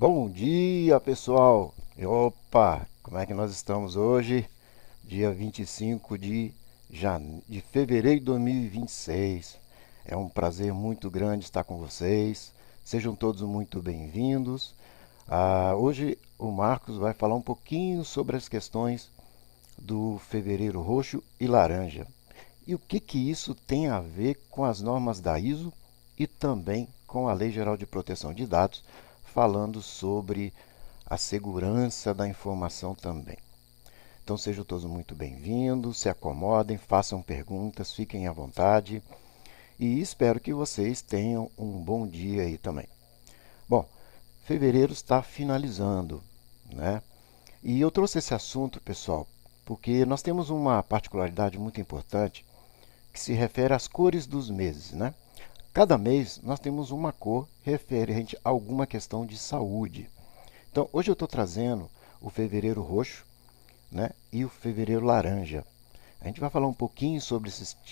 Bom dia, pessoal! Opa, como é que nós estamos hoje? Dia 25 de fevereiro de 2026. É um prazer muito grande estar com vocês. Sejam todos muito bem-vindos. Hoje o Marcos vai falar um pouquinho sobre as questões do fevereiro roxo e laranja. E o que isso tem a ver com as normas da ISO e também com a Lei Geral de Proteção de Dados, falando sobre a segurança da informação também. Então sejam todos muito bem-vindos, se acomodem, façam perguntas, fiquem à vontade e espero que vocês tenham um bom dia aí também. Bom, fevereiro está finalizando, né? E eu trouxe esse assunto, pessoal, porque nós temos uma particularidade muito importante que se refere às cores dos meses, né? Cada mês nós temos uma cor referente a alguma questão de saúde. Então, hoje eu estou trazendo o fevereiro roxo, né, e o fevereiro laranja. A gente vai falar um pouquinho sobre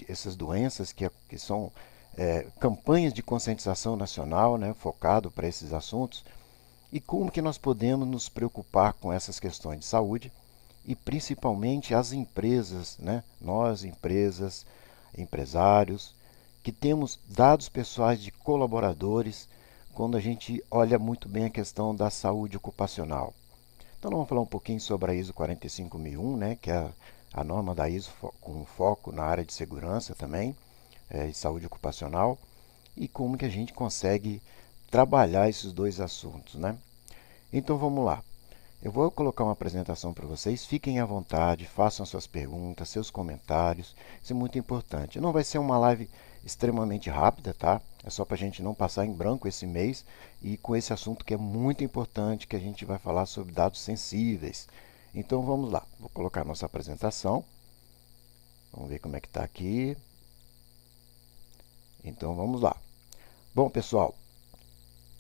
essas doenças que são campanhas de conscientização nacional, né, focado para esses assuntos, e como que nós podemos nos preocupar com essas questões de saúde e principalmente as empresas, né, nós empresas, empresários, que temos dados pessoais de colaboradores quando a gente olha muito bem a questão da saúde ocupacional. Então, nós vamos falar um pouquinho sobre a ISO 45001, né, que é a norma da ISO com foco na área de segurança também, e saúde ocupacional, e como que a gente consegue trabalhar esses dois assuntos, né? Então, vamos lá. Eu vou colocar uma apresentação para vocês, fiquem à vontade, façam suas perguntas, seus comentários, isso é muito importante. Não vai ser uma live extremamente rápida, tá? É só para a gente não passar em branco esse mês e com esse assunto que é muito importante, que a gente vai falar sobre dados sensíveis. Então vamos lá, vou colocar a nossa apresentação, vamos ver como é que está aqui. Então vamos lá. Bom, pessoal,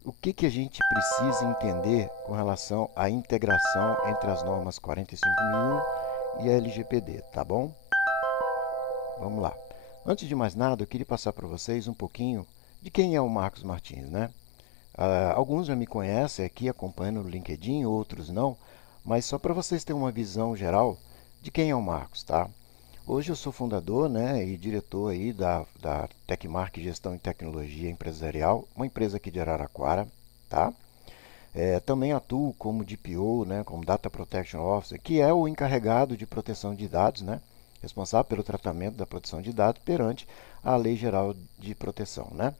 o que a gente precisa entender com relação à integração entre as normas 45001 e a LGPD, tá bom? Vamos lá. Antes de mais nada, eu queria passar para vocês um pouquinho de quem é o Marcos Martins, né? Alguns já me conhecem aqui, acompanhando no LinkedIn, outros não, mas só para vocês terem uma visão geral de quem é o Marcos, tá? Hoje eu sou fundador, né, e diretor aí da Tecmark Gestão e Tecnologia Empresarial, uma empresa aqui de Araraquara, tá? Também atuo como DPO, né, como Data Protection Officer, que é o encarregado de proteção de dados, né, responsável pelo tratamento da proteção de dados perante a Lei Geral de Proteção, né?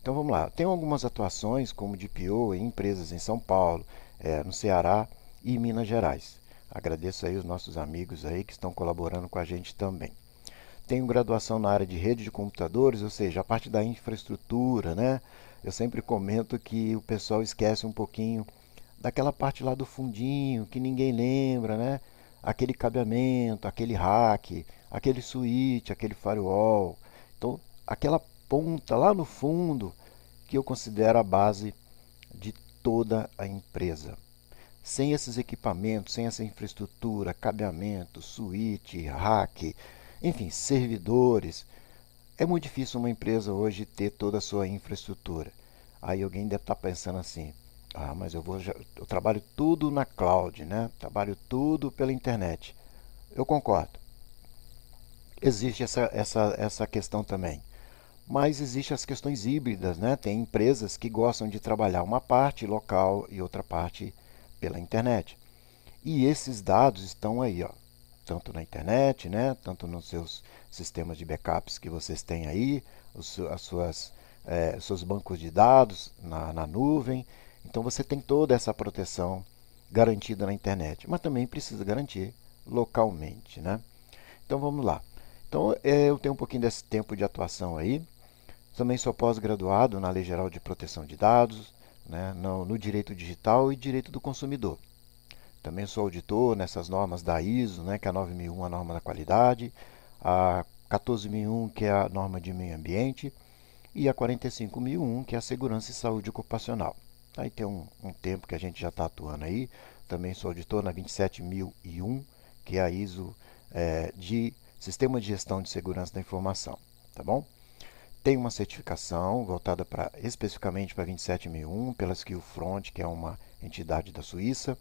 Então vamos lá, tenho algumas atuações como DPO em empresas em São Paulo, no Ceará e Minas Gerais. Agradeço aí os nossos amigos aí que estão colaborando com a gente também. Tenho graduação na área de rede de computadores, ou seja, a parte da infraestrutura, né? Eu sempre comento que o pessoal esquece um pouquinho daquela parte lá do fundinho, que ninguém lembra, né? Aquele cabeamento, aquele rack, aquele switch, aquele firewall. Então, aquela ponta lá no fundo que eu considero a base de toda a empresa. Sem esses equipamentos, sem essa infraestrutura, cabeamento, switch, rack, enfim, servidores, é muito difícil uma empresa hoje ter toda a sua infraestrutura. Aí alguém deve estar pensando assim, mas eu trabalho tudo na cloud, né? Trabalho tudo pela internet. Eu concordo. Existe essa questão também. Mas existem as questões híbridas, né? Tem empresas que gostam de trabalhar uma parte local e outra parte pela internet. E esses dados estão aí, ó, tanto na internet, né? Tanto nos seus sistemas de backups que vocês têm aí, os seus bancos de dados na nuvem. Então você tem toda essa proteção garantida na internet, mas também precisa garantir localmente, né? Então vamos lá. Então eu tenho um pouquinho desse tempo de atuação aí. Também sou pós-graduado na Lei Geral de Proteção de Dados, né, no direito digital e direito do consumidor. Também sou auditor nessas normas da ISO, né, que é a 9001, a norma da qualidade, a 14001, que é a norma de meio ambiente, e a 45001, que é a segurança e saúde ocupacional. Aí tem um tempo que a gente já está atuando aí. Também sou auditor na 27001, que é a ISO de Sistema de Gestão de Segurança da Informação. Tá bom? Tem uma certificação voltada especificamente para 27001 pela Skillfront, que é uma entidade da Suíça.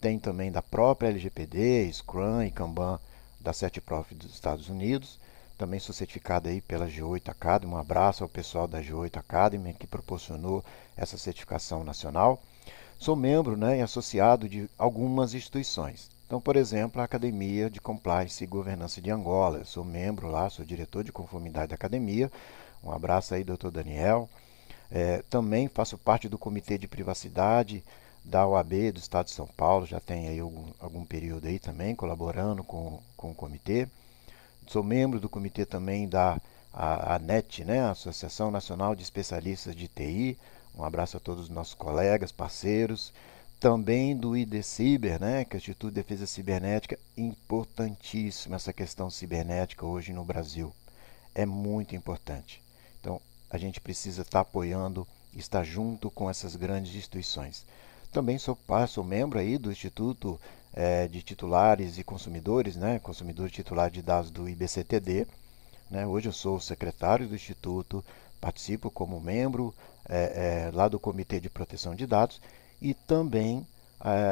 Tem também da própria LGPD, Scrum e Kanban da CertProf dos Estados Unidos. Também sou certificado aí pela G8 Academy. Um abraço ao pessoal da G8 Academy que proporcionou essa certificação nacional. Sou membro, né, e associado de algumas instituições. Então, por exemplo, a Academia de Compliance e Governança de Angola. Eu sou membro lá, sou diretor de conformidade da academia. Um abraço aí, doutor Daniel. Também faço parte do Comitê de Privacidade da OAB do Estado de São Paulo. Já tem aí algum período aí também, colaborando com o comitê. Sou membro do comitê também da ANET, né, Associação Nacional de Especialistas de TI. Um abraço a todos os nossos colegas, parceiros. Também do IDCiber, né, que é o Instituto de Defesa Cibernética. Importantíssima essa questão cibernética hoje no Brasil. É muito importante. Então, a gente precisa estar apoiando, estar junto com essas grandes instituições. Também sou membro aí do Instituto de Titulares e Consumidores, né, consumidor titular de dados do IBCTD. Né? Hoje eu sou secretário do Instituto, participo como membro lá do Comitê de Proteção de Dados e também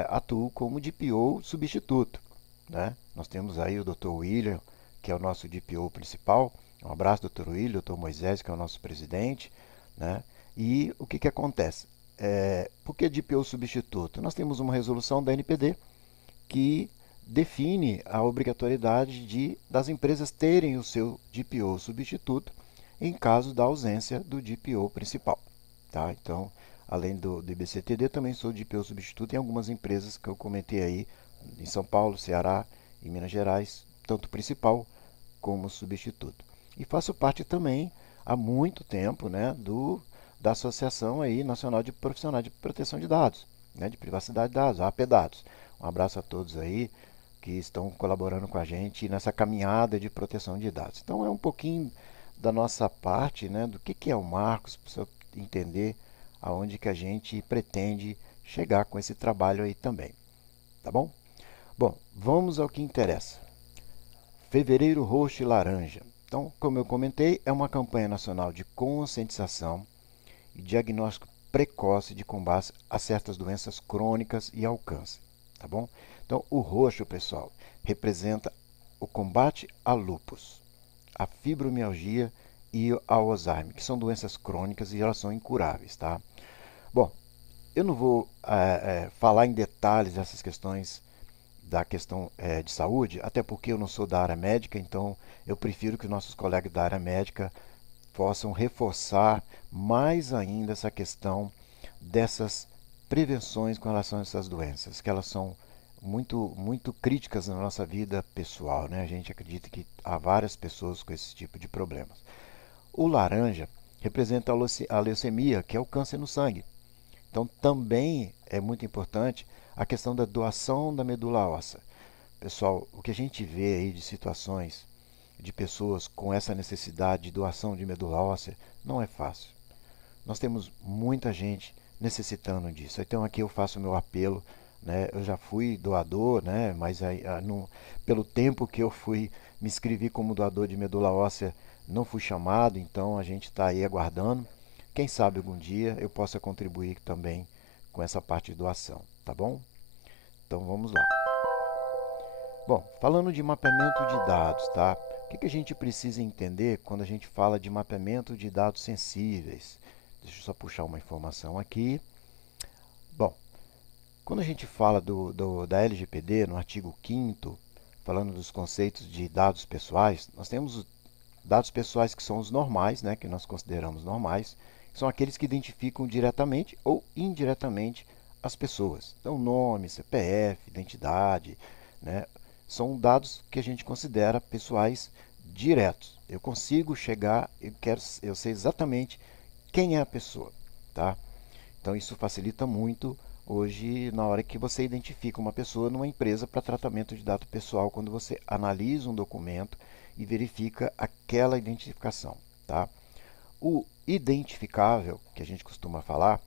atuo como DPO substituto. Né? Nós temos aí o Dr. William, que é o nosso DPO principal. Um abraço, Dr. William, Dr. Moisés, que é o nosso presidente. Né? E o que acontece? Por que DPO substituto? Nós temos uma resolução da NPD que define a obrigatoriedade das empresas terem o seu DPO substituto em caso da ausência do DPO principal. Tá? Então, além do IBCTD, também sou DPO substituto em algumas empresas que eu comentei aí, em São Paulo, Ceará e Minas Gerais, tanto principal como substituto. E faço parte também, há muito tempo, né, da Associação aí Nacional de Profissionais de Proteção de Dados, né, de Privacidade de Dados, a APDados. Um abraço a todos aí que estão colaborando com a gente nessa caminhada de proteção de dados. Então é um pouquinho da nossa parte, né, do que é o Marcos, para você entender aonde que a gente pretende chegar com esse trabalho aí também. Tá bom? Bom, vamos ao que interessa. Fevereiro Roxo e Laranja. Então, como eu comentei, é uma campanha nacional de conscientização e diagnóstico precoce de combate a certas doenças crônicas e ao câncer. Tá bom? Então, o roxo, pessoal, representa o combate a lúpus, a fibromialgia e ao Alzheimer, que são doenças crônicas e elas são incuráveis, tá? Bom, eu não vou falar em detalhes dessas questões da questão de saúde, até porque eu não sou da área médica, então eu prefiro que nossos colegas da área médica possam reforçar mais ainda essa questão dessas prevenções com relação a essas doenças, que elas são muito críticas na nossa vida pessoal, né? A gente acredita que há várias pessoas com esse tipo de problemas. O laranja representa a leucemia, que é o câncer no sangue. Então também é muito importante a questão da doação da medula óssea. Pessoal, o que a gente vê aí de situações de pessoas com essa necessidade de doação de medula óssea não é fácil. Nós temos muita gente necessitando disso. Então aqui eu faço o meu apelo, né? Eu já fui doador, né? Mas pelo tempo que eu me inscrevi como doador de medula óssea, não fui chamado, então a gente está aí aguardando. Quem sabe algum dia eu possa contribuir também com essa parte de doação, tá bom? Então vamos lá. Bom, falando de mapeamento de dados, tá? O que a gente precisa entender quando a gente fala de mapeamento de dados sensíveis? Deixa eu só puxar uma informação aqui. Bom, quando a gente fala da LGPD, no artigo 5º, falando dos conceitos de dados pessoais, nós temos os dados pessoais que são os normais, né, que nós consideramos normais, que são aqueles que identificam diretamente ou indiretamente as pessoas. Então, nome, CPF, identidade, né, são dados que a gente considera pessoais diretos. Eu consigo chegar, eu sei exatamente quem é a pessoa, tá? Então isso facilita muito hoje na hora que você identifica uma pessoa numa empresa para tratamento de dado pessoal, quando você analisa um documento e verifica aquela identificação, tá? O identificável, que a gente costuma falar,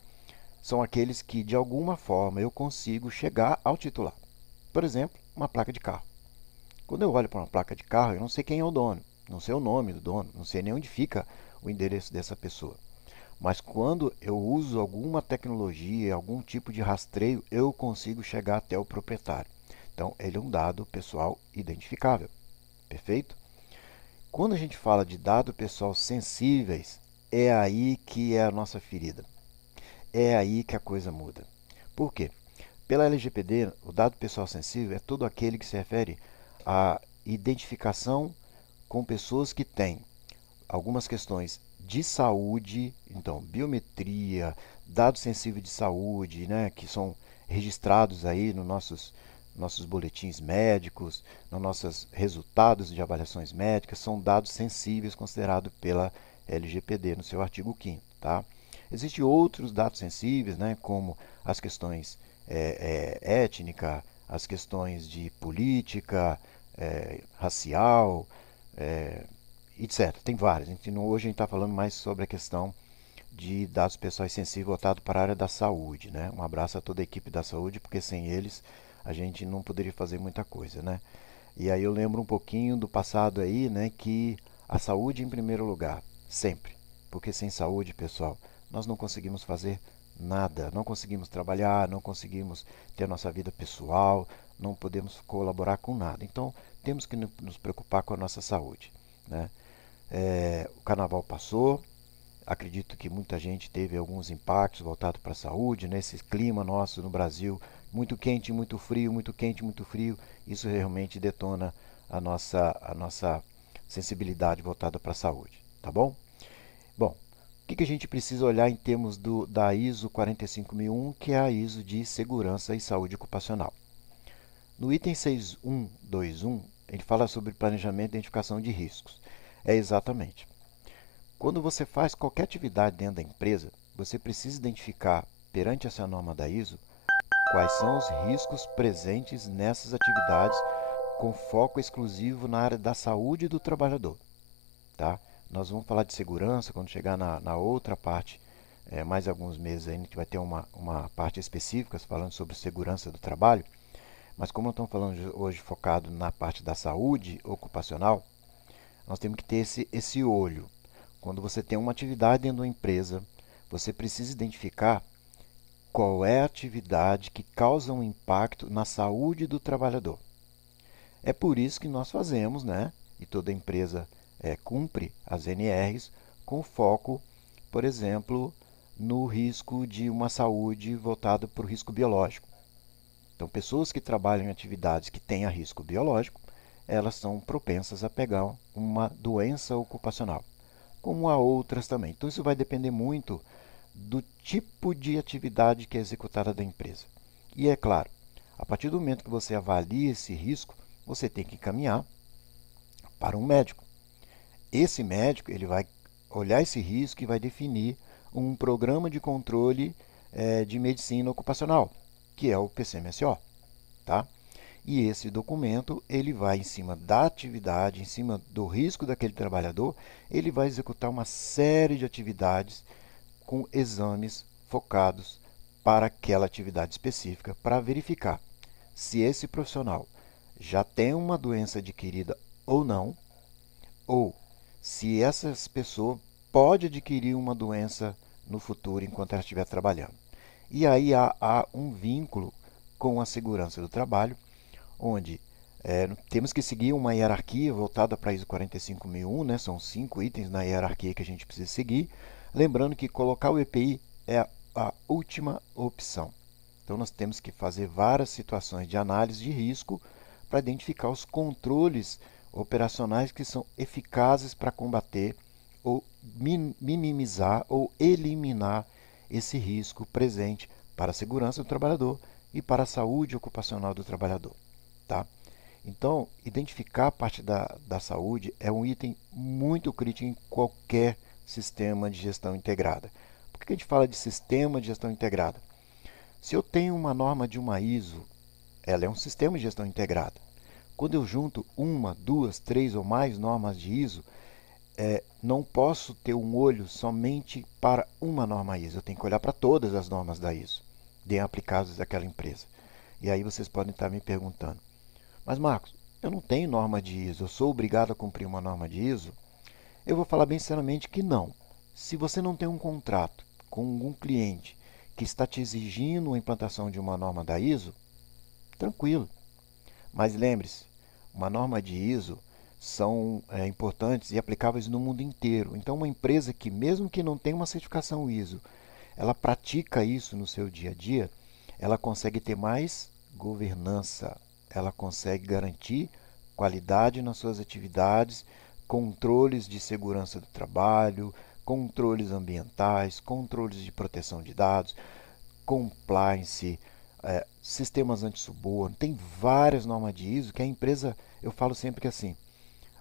são aqueles que de alguma forma eu consigo chegar ao titular. Por exemplo, uma placa de carro. Quando eu olho para uma placa de carro, eu não sei quem é o dono, não sei o nome do dono, não sei nem onde fica o endereço dessa pessoa. Mas quando eu uso alguma tecnologia, algum tipo de rastreio, eu consigo chegar até o proprietário. Então, ele é um dado pessoal identificável. Perfeito? Quando a gente fala de dado pessoal sensíveis, é aí que é a nossa ferida. É aí que a coisa muda. Por quê? Pela LGPD, o dado pessoal sensível é todo aquele que se refere à identificação com pessoas que têm algumas questões de saúde, então biometria, dados sensíveis de saúde, né, que são registrados aí nos nossos boletins médicos, nos nossos resultados de avaliações médicas, são dados sensíveis considerados pela LGPD no seu artigo 5º, tá? Existem outros dados sensíveis, né, como as questões étnica, as questões de política, racial, é, etc. Tem várias. Hoje a gente está falando mais sobre a questão de dados pessoais sensíveis voltado para a área da saúde, né? Um abraço a toda a equipe da saúde, porque sem eles a gente não poderia fazer muita coisa, né? E aí eu lembro um pouquinho do passado aí, né? Que a saúde em primeiro lugar, sempre. Porque sem saúde, pessoal, nós não conseguimos fazer nada. Não conseguimos trabalhar, não conseguimos ter a nossa vida pessoal, não podemos colaborar com nada. Então, temos que nos preocupar com a nossa saúde, né? O carnaval passou, acredito que muita gente teve alguns impactos voltados para a saúde, nesse clima nosso no Brasil, muito quente, muito frio, muito quente, muito frio, isso realmente detona a nossa sensibilidade voltada para a saúde, tá bom? Bom, o que a gente precisa olhar em termos da ISO 45001, que é a ISO de segurança e saúde ocupacional? No item 6121, ele fala sobre planejamento e identificação de riscos. É exatamente. Quando você faz qualquer atividade dentro da empresa, você precisa identificar, perante essa norma da ISO, quais são os riscos presentes nessas atividades com foco exclusivo na área da saúde do trabalhador. Tá? Nós vamos falar de segurança quando chegar na outra parte, mais alguns meses aí, a gente vai ter uma parte específica falando sobre segurança do trabalho, mas como estamos falando hoje focado na parte da saúde ocupacional, nós temos que ter esse olho. Quando você tem uma atividade dentro da empresa, você precisa identificar qual é a atividade que causa um impacto na saúde do trabalhador. É por isso que nós fazemos, né? E toda empresa cumpre as NRs com foco, por exemplo, no risco de uma saúde voltada para o risco biológico. Então, pessoas que trabalham em atividades que tenham risco biológico, elas são propensas a pegar uma doença ocupacional, como há outras também. Então, isso vai depender muito do tipo de atividade que é executada da empresa. E é claro, a partir do momento que você avalia esse risco, você tem que encaminhar para um médico. Esse médico ele vai olhar esse risco e vai definir um programa de controle de medicina ocupacional, que é o PCMSO, tá? E esse documento, ele vai em cima da atividade, em cima do risco daquele trabalhador, ele vai executar uma série de atividades com exames focados para aquela atividade específica, para verificar se esse profissional já tem uma doença adquirida ou não, ou se essa pessoa pode adquirir uma doença no futuro enquanto ela estiver trabalhando. E aí há um vínculo com a segurança do trabalho, onde Temos que seguir uma hierarquia voltada para a ISO 45001, né? São 5 itens na hierarquia que a gente precisa seguir. Lembrando que colocar o EPI é a última opção. Então, nós temos que fazer várias situações de análise de risco para identificar os controles operacionais que são eficazes para combater ou minimizar ou eliminar esse risco presente para a segurança do trabalhador e para a saúde ocupacional do trabalhador. Tá? Então, identificar a parte da saúde é um item muito crítico em qualquer sistema de gestão integrada. Por que a gente fala de sistema de gestão integrada? Se eu tenho uma norma de uma ISO, ela é um sistema de gestão integrada. Quando eu junto uma, duas, três ou mais normas de ISO, não posso ter um olho somente para uma norma ISO. Eu tenho que olhar para todas as normas da ISO, bem aplicadas àquela empresa. E aí vocês podem estar me perguntando, mas Marcos, eu não tenho norma de ISO, eu sou obrigado a cumprir uma norma de ISO? Eu vou falar bem sinceramente que não. Se você não tem um contrato com algum cliente que está te exigindo a implantação de uma norma da ISO, tranquilo. Mas lembre-se, uma norma de ISO são importantes e aplicáveis no mundo inteiro. Então, uma empresa que, mesmo que não tenha uma certificação ISO, ela pratica isso no seu dia a dia, ela consegue ter mais governança, ela consegue garantir qualidade nas suas atividades, controles de segurança do trabalho, controles ambientais, controles de proteção de dados, compliance, sistemas anti-suborno. Tem várias normas de ISO que a empresa, eu falo sempre que assim,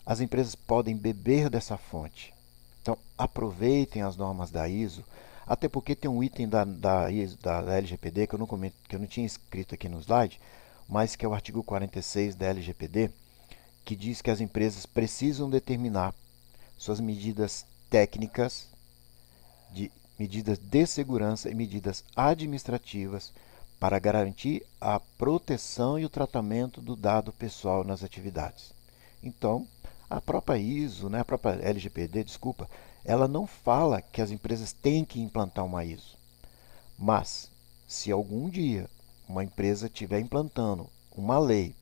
as empresas podem beber dessa fonte. Então, aproveitem as normas da ISO, até porque tem um item da LGPD que eu não tinha escrito aqui no slide, mas que é o artigo 46 da LGPD, que diz que as empresas precisam determinar suas medidas técnicas, medidas de segurança e medidas administrativas para garantir a proteção e o tratamento do dado pessoal nas atividades. Então, a própria ISO, né, a própria LGPD, desculpa, ela não fala que as empresas têm que implantar uma ISO. Mas, se algum dia uma empresa estiver implantando uma lei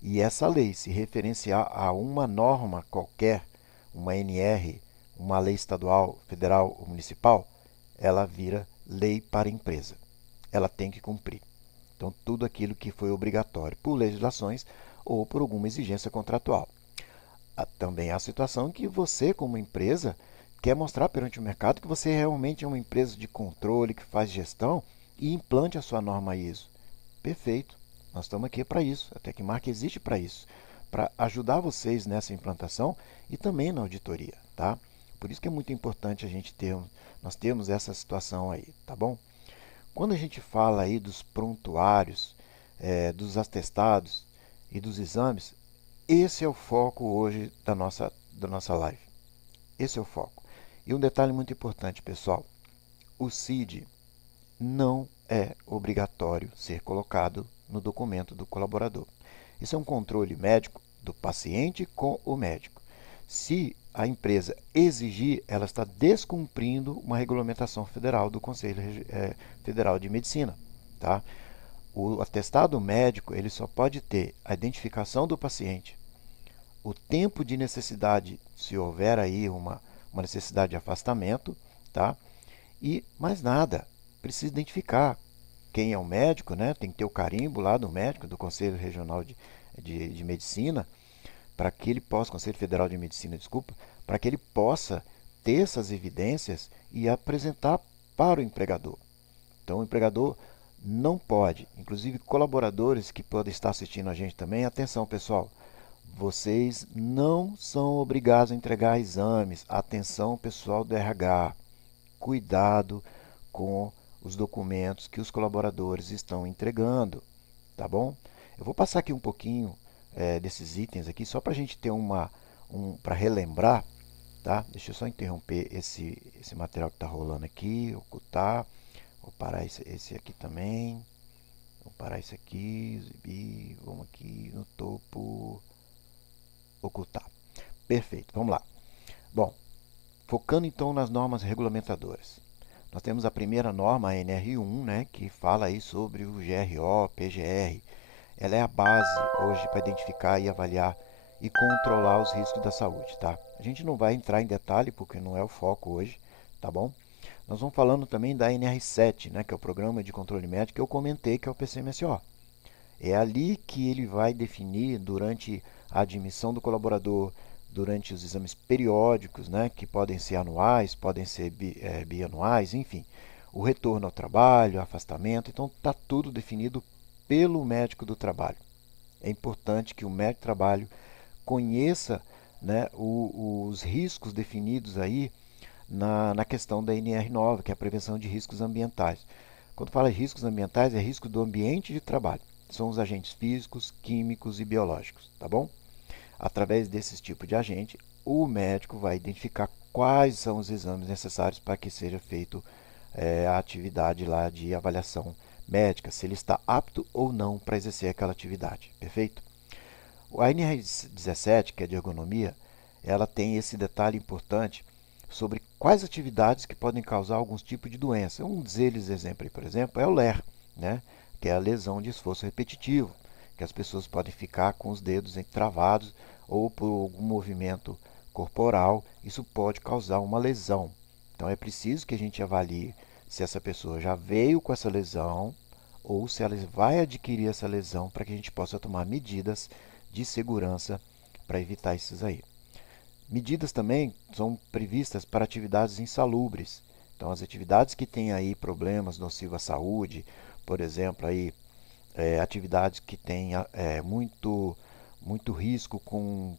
e essa lei se referenciar a uma norma qualquer, uma NR, uma lei estadual, federal ou municipal, ela vira lei para a empresa. Ela tem que cumprir. Então, tudo aquilo que foi obrigatório por legislações ou por alguma exigência contratual. Também há a situação que você, como empresa, quer mostrar perante o mercado que você realmente é uma empresa de controle, que faz gestão e implante a sua norma ISO. Perfeito. Nós estamos aqui para isso. A Tecmark existe para isso, para ajudar vocês nessa implantação e também na auditoria, tá? Por isso que é muito importante nós termos essa situação aí, tá bom? Quando a gente fala aí dos prontuários, dos atestados e dos exames, esse é o foco hoje da nossa live. Esse é o foco. E um detalhe muito importante, pessoal: o CID não é obrigatório ser colocado no documento do colaborador. Isso é um controle médico do paciente com o médico. Se a empresa exigir, ela está descumprindo uma regulamentação federal do Conselho Federal de Medicina. Tá? O atestado médico ele só pode ter a identificação do paciente, o tempo de necessidade, se houver aí uma necessidade de afastamento, tá? E mais nada. Precisa identificar quem é o médico, né? Tem que ter o carimbo lá do médico, do Conselho Regional de Medicina, para que ele possa, Conselho Federal de Medicina, desculpa, para que ele possa ter essas evidências e apresentar para o empregador. Então, o empregador não pode, inclusive colaboradores que podem estar assistindo a gente também, atenção pessoal, vocês não são obrigados a entregar exames. Atenção pessoal do RH, cuidado com os documentos que os colaboradores estão entregando, tá bom? Eu vou passar aqui um pouquinho desses itens aqui, só para a gente ter para relembrar, tá? Deixa eu só interromper esse material que está rolando aqui, ocultar, vou parar esse aqui também, vou parar esse aqui, exibir, vamos aqui no topo, ocultar. Perfeito, vamos lá. Bom, focando então nas normas regulamentadoras. Nós temos a primeira norma, a NR1, né, que fala aí sobre o GRO, PGR. ela é a base hoje para identificar e avaliar e controlar os riscos da saúde, tá? A gente não vai entrar em detalhe porque não é o foco hoje, tá bom? Nós vamos falando também da NR7, né, que é o Programa de Controle Médico que eu comentei, que é o PCMSO. É ali que ele vai definir, durante a admissão do colaborador, durante os exames periódicos, né, que podem ser anuais, podem ser bianuais, enfim, o retorno ao trabalho, afastamento. Então, está tudo definido pelo médico do trabalho. É importante que o médico do trabalho conheça, né, os riscos definidos aí na questão da NR9, que é a prevenção de riscos ambientais. Quando fala de riscos ambientais, é risco do ambiente de trabalho. São os agentes físicos, químicos e biológicos, tá bom? Através desses tipos de agente, o médico vai identificar quais são os exames necessários para que seja feito a atividade lá de avaliação médica, se ele está apto ou não para exercer aquela atividade, perfeito? A NR17, que é de ergonomia, ela tem esse detalhe importante sobre quais atividades que podem causar alguns tipos de doença. Um deles, exemplo, por exemplo, é o LER, né? Que é a lesão de esforço repetitivo, que as pessoas podem ficar com os dedos travados ou por algum movimento corporal, isso pode causar uma lesão. Então é preciso que a gente avalie se essa pessoa já veio com essa lesão ou se ela vai adquirir essa lesão para que a gente possa tomar medidas de segurança para evitar esses aí. Medidas também são previstas para atividades insalubres. Então, as atividades que têm aí problemas nocivos à saúde, por exemplo, aí, atividades que têm muito risco com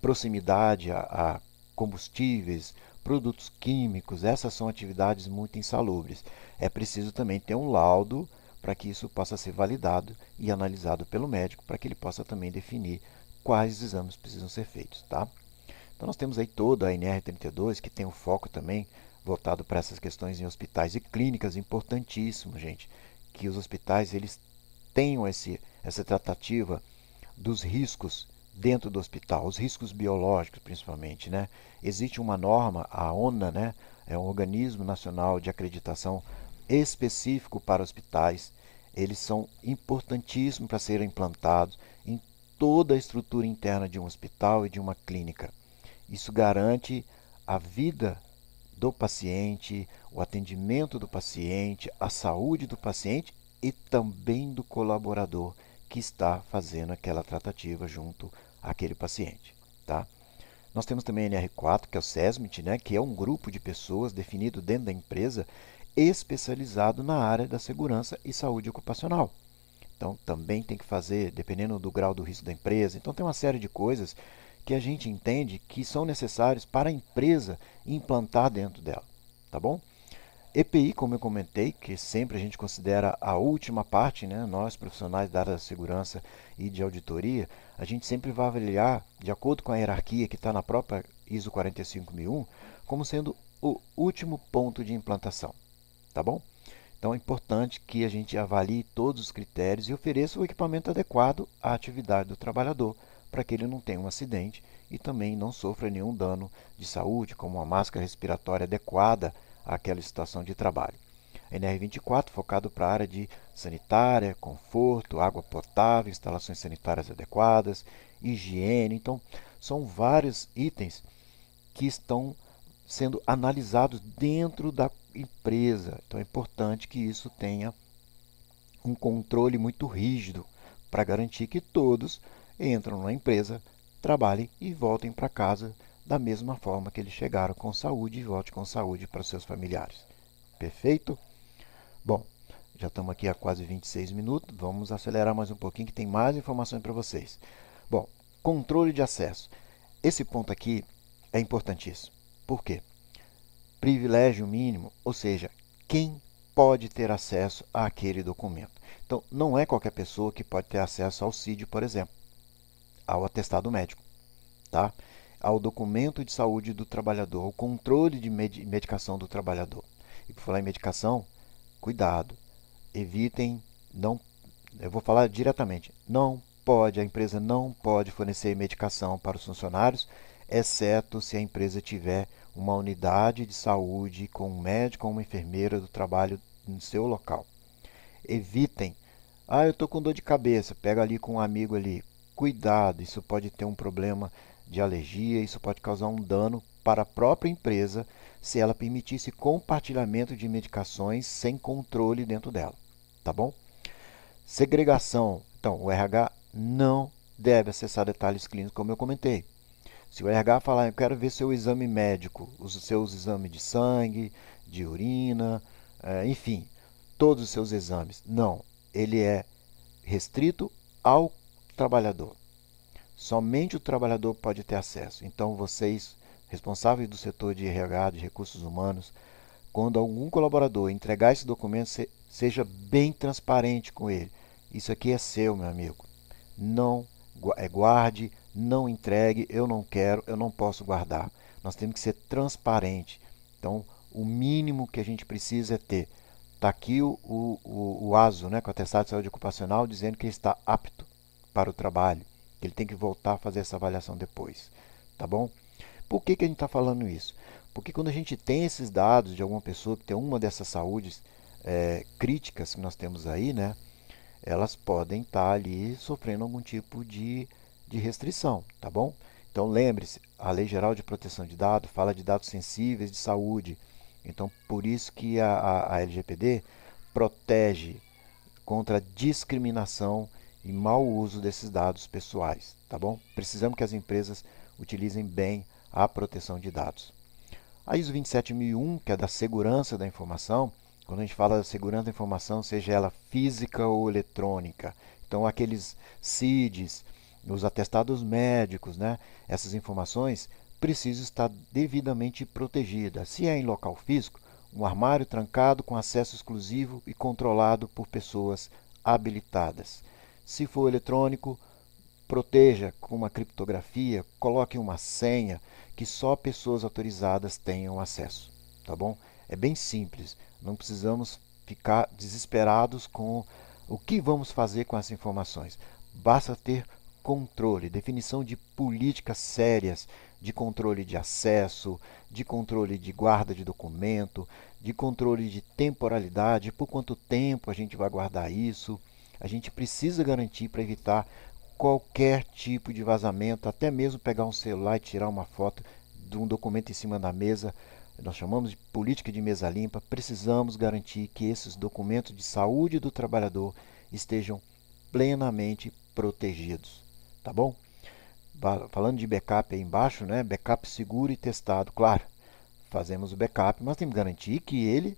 proximidade a combustíveis, produtos químicos, essas são atividades muito insalubres. É preciso também ter um laudo para que isso possa ser validado e analisado pelo médico, para que ele possa também definir quais exames precisam ser feitos, tá? Então nós temos aí toda a NR32, que tem um foco também voltado para essas questões em hospitais e clínicas, importantíssimo, gente, que os hospitais eles tenham essa tratativa dos riscos dentro do hospital, os riscos biológicos principalmente, né? Existe uma norma, a ONA, né? É um organismo nacional de acreditação específico para hospitais. Eles são importantíssimos para serem implantados em toda a estrutura interna de um hospital e de uma clínica. Isso garante a vida do paciente, o atendimento do paciente, a saúde do paciente e também do colaborador que está fazendo aquela tratativa junto àquele paciente, tá? Nós temos também a NR4, que é o SESMIT, né, que é um grupo de pessoas definido dentro da empresa especializado na área da segurança e saúde ocupacional. Então, também tem que fazer, dependendo do grau do risco da empresa. Então, tem uma série de coisas que a gente entende que são necessários para a empresa implantar dentro dela, tá bom? EPI, como eu comentei, que sempre a gente considera a última parte, né? Nós, profissionais da área da segurança e de auditoria, a gente sempre vai avaliar, de acordo com a hierarquia que está na própria ISO 45001, como sendo o último ponto de implantação, tá bom? Então é importante que a gente avalie todos os critérios e ofereça o equipamento adequado à atividade do trabalhador, para que ele não tenha um acidente e também não sofra nenhum dano de saúde, como uma máscara respiratória adequada àquela situação de trabalho. NR24 focado para a área de sanitária, conforto, água potável, instalações sanitárias adequadas, higiene. Então, são vários itens que estão sendo analisados dentro da empresa. Então é importante que isso tenha um controle muito rígido para garantir que todos entram na empresa, trabalhem e voltem para casa da mesma forma que eles chegaram, com saúde, e volte com saúde para seus familiares. Perfeito? Bom, já estamos aqui há quase 26 minutos, vamos acelerar mais um pouquinho que tem mais informações para vocês. Bom, controle de acesso. Esse ponto aqui é importantíssimo. Por quê? Privilégio mínimo, ou seja, quem pode ter acesso àquele documento. Então, não é qualquer pessoa que pode ter acesso ao CID, por exemplo, ao atestado médico, tá? Ao documento de saúde do trabalhador, ao controle de medicação do trabalhador. E por falar em medicação, cuidado, evitem, não, eu vou falar diretamente, não pode, a empresa não pode fornecer medicação para os funcionários, exceto se a empresa tiver uma unidade de saúde com um médico ou uma enfermeira do trabalho no seu local. Evitem Ah, eu estou com dor de cabeça. Pega ali com um amigo ali. Cuidado, isso pode ter um problema de alergia, isso pode causar um dano para a própria empresa se ela permitisse compartilhamento de medicações sem controle dentro dela. Tá bom? Segregação. Então, o RH não deve acessar detalhes clínicos, como eu comentei. Se o RH falar, eu quero ver seu exame médico, os seus exames de sangue, de urina, enfim, todos os seus exames. Não, ele é restrito ao trabalhador. Somente o trabalhador pode ter acesso. Então, vocês, responsáveis do setor de RH, de recursos humanos, quando algum colaborador entregar esse documento, seja bem transparente com ele. Isso aqui é seu, meu amigo. Não guarde, não entregue, eu não quero, eu não posso guardar. Nós temos que ser transparente. Então, o mínimo que a gente precisa é ter. Está aqui o ASO, né, com o atestado de saúde ocupacional, dizendo que ele está apto para o trabalho. Que ele tem que voltar a fazer essa avaliação depois. Tá bom? Por que a gente está falando isso? Porque quando a gente tem esses dados de alguma pessoa que tem uma dessas saúdes críticas que nós temos aí, né, elas podem estar ali sofrendo algum tipo de restrição, tá bom? Então lembre-se, a Lei Geral de Proteção de Dados fala de dados sensíveis de saúde. Então por isso que a LGPD protege contra a discriminação e mau uso desses dados pessoais, tá bom? Precisamos que as empresas utilizem bem a proteção de dados. A ISO 27001, que é da segurança da informação, quando a gente fala da segurança da informação, seja ela física ou eletrônica, então aqueles CIDs, os atestados médicos, né? Essas informações precisam estar devidamente protegidas. Se é em local físico, um armário trancado com acesso exclusivo e controlado por pessoas habilitadas. Se for eletrônico, proteja com uma criptografia, coloque uma senha que só pessoas autorizadas tenham acesso, tá bom? É bem simples, não precisamos ficar desesperados com o que vamos fazer com essas informações. Basta ter controle, definição de políticas sérias de controle de acesso, de controle de guarda de documento, de controle de temporalidade, por quanto tempo a gente vai guardar isso. A gente precisa garantir para evitar qualquer tipo de vazamento, até mesmo pegar um celular e tirar uma foto de um documento em cima da mesa. Nós chamamos de política de mesa limpa. Precisamos garantir que esses documentos de saúde do trabalhador estejam plenamente protegidos, tá bom? Falando de backup aí embaixo, né? Backup seguro e testado, claro. Fazemos o backup, mas temos que garantir que ele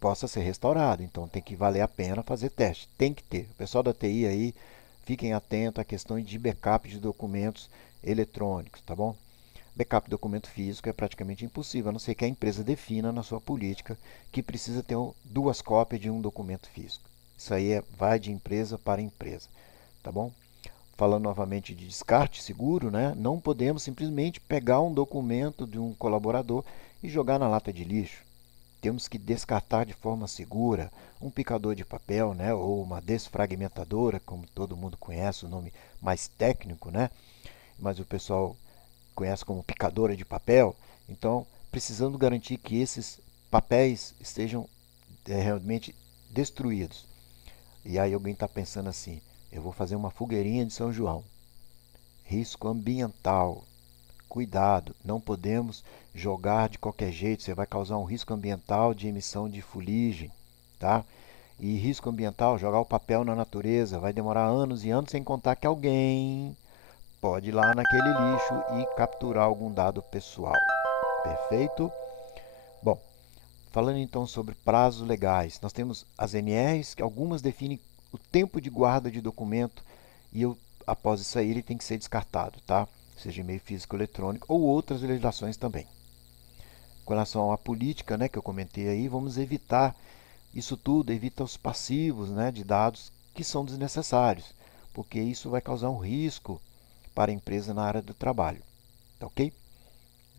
possa ser restaurado. Então tem que valer a pena fazer teste. Tem que ter. O pessoal da TI aí, fiquem atentos a questões de backup de documentos eletrônicos, tá bom? Backup de documento físico é praticamente impossível, a não ser que a empresa defina na sua política que precisa ter duas cópias de um documento físico. Isso aí vai de empresa para empresa, tá bom? Falando novamente de descarte seguro, né? Não podemos simplesmente pegar um documento de um colaborador e jogar na lata de lixo. Temos que descartar de forma segura um picador de papel, né, ou uma desfragmentadora, como todo mundo conhece, o nome mais técnico, né, mas o pessoal conhece como picadora de papel. Então, precisando garantir que esses papéis estejam realmente destruídos. E aí alguém está pensando assim, eu vou fazer uma fogueirinha de São João. Risco ambiental. Cuidado, não podemos jogar de qualquer jeito, você vai causar um risco ambiental de emissão de fuligem, tá? E risco ambiental, jogar o papel na natureza, vai demorar anos e anos sem contar que alguém pode ir lá naquele lixo e capturar algum dado pessoal. Perfeito? Bom, falando então sobre prazos legais, nós temos as NRs, que algumas definem o tempo de guarda de documento e após isso aí ele tem que ser descartado, tá? Seja e-mail físico ou eletrônico, ou outras legislações também. Com relação à política, né, que eu comentei aí, vamos evitar isso tudo, evita os passivos, né, de dados que são desnecessários, porque isso vai causar um risco para a empresa na área do trabalho. Tá ok?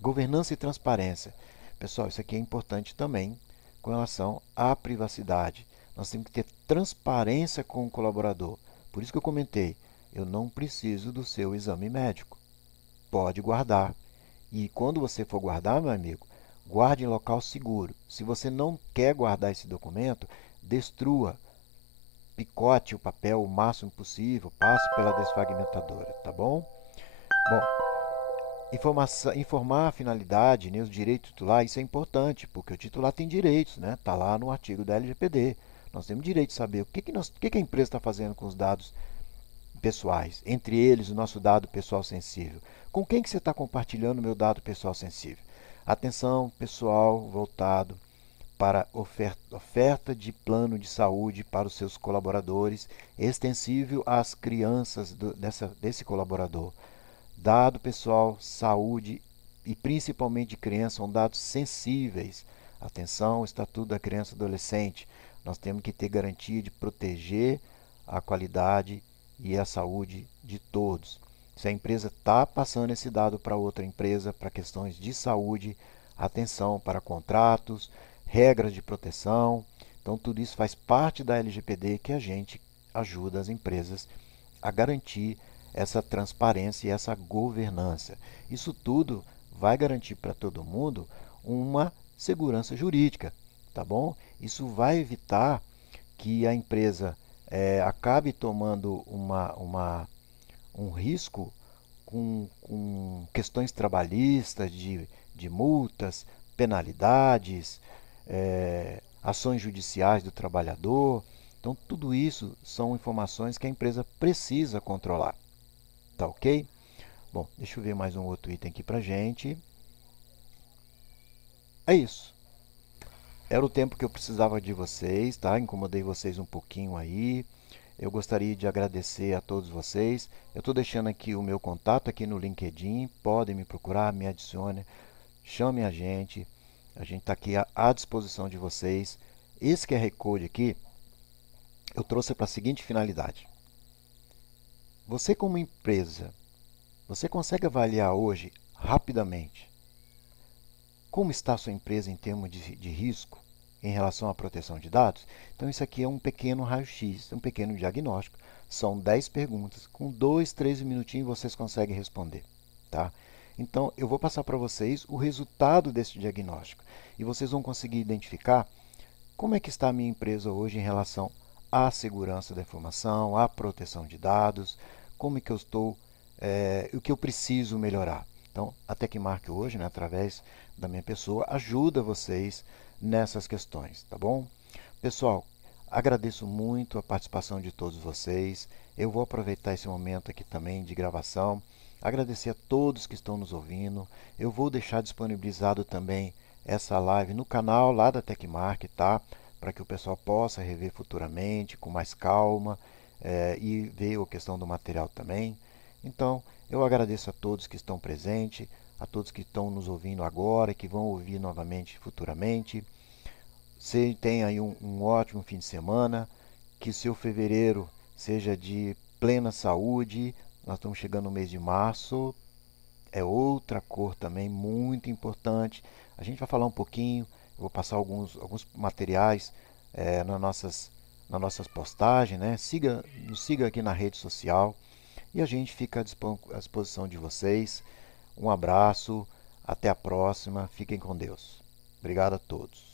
Governança e transparência. Pessoal, isso aqui é importante também com relação à privacidade. Nós temos que ter transparência com o colaborador. Por isso que eu comentei, eu não preciso do seu exame médico. Pode guardar. E quando você for guardar, meu amigo, guarde em local seguro. Se você não quer guardar esse documento, destrua, picote o papel o máximo possível, passe pela desfragmentadora, tá bom? Bom, informar a finalidade, né, os direitos titulares, isso é importante, porque o titular tem direitos, né? Está lá no artigo da LGPD. Nós temos direito de saber o que a empresa está fazendo com os dados pessoais, entre eles o nosso dado pessoal sensível. Com quem que você está compartilhando o meu dado pessoal sensível? Atenção, pessoal, voltado para oferta de plano de saúde para os seus colaboradores, extensível às crianças desse colaborador. Dado pessoal, saúde e principalmente de criança são dados sensíveis. Atenção, Estatuto da Criança e Adolescente. Nós temos que ter garantia de proteger a qualidade e a saúde de todos. Se a empresa está passando esse dado para outra empresa para questões de saúde, atenção para contratos, regras de proteção. Então, tudo isso faz parte da LGPD que a gente ajuda as empresas a garantir essa transparência e essa governança. Isso tudo vai garantir para todo mundo uma segurança jurídica, tá bom? Isso vai evitar que a empresa acabe tomando um risco com questões trabalhistas, de multas, penalidades, ações judiciais do trabalhador. Então, tudo isso são informações que a empresa precisa controlar. Tá ok? Bom, deixa eu ver mais um outro item aqui pra gente. É isso. Era o tempo que eu precisava de vocês, tá? Incomodei vocês um pouquinho aí. Eu gostaria de agradecer a todos vocês. Eu estou deixando aqui o meu contato aqui no LinkedIn. Podem me procurar, me adicione, chame a gente. A gente está aqui à disposição de vocês. Esse QR Code aqui eu trouxe para a seguinte finalidade. Você como empresa, você consegue avaliar hoje rapidamente como está a sua empresa em termos de risco em relação à proteção de dados? Então, isso aqui é um pequeno raio-x, um pequeno diagnóstico. São 10 perguntas. Com 2, 13 minutinhos vocês conseguem responder. Tá? Então, eu vou passar para vocês o resultado desse diagnóstico. E vocês vão conseguir identificar como é que está a minha empresa hoje em relação à segurança da informação, à proteção de dados, como é que eu estou, o que eu preciso melhorar. Então, a Tecmark hoje, né, através da minha pessoa, ajuda vocês nessas questões, tá bom? Pessoal, agradeço muito a participação de todos vocês. Eu vou aproveitar esse momento aqui também de gravação, agradecer a todos que estão nos ouvindo. Eu vou deixar disponibilizado também essa live no canal lá da Tecmark, tá? Para que o pessoal possa rever futuramente, com mais calma, e ver a questão do material também. Então, eu agradeço a todos que estão presentes, a todos que estão nos ouvindo agora e que vão ouvir novamente futuramente. Você tenha aí um ótimo fim de semana, que seu fevereiro seja de plena saúde. Nós estamos chegando no mês de março, é outra cor também muito importante. A gente vai falar um pouquinho, eu vou passar alguns materiais nas nossas postagens, né? Nos siga aqui na rede social e a gente fica à disposição de vocês. Um abraço, até a próxima, fiquem com Deus. Obrigado a todos.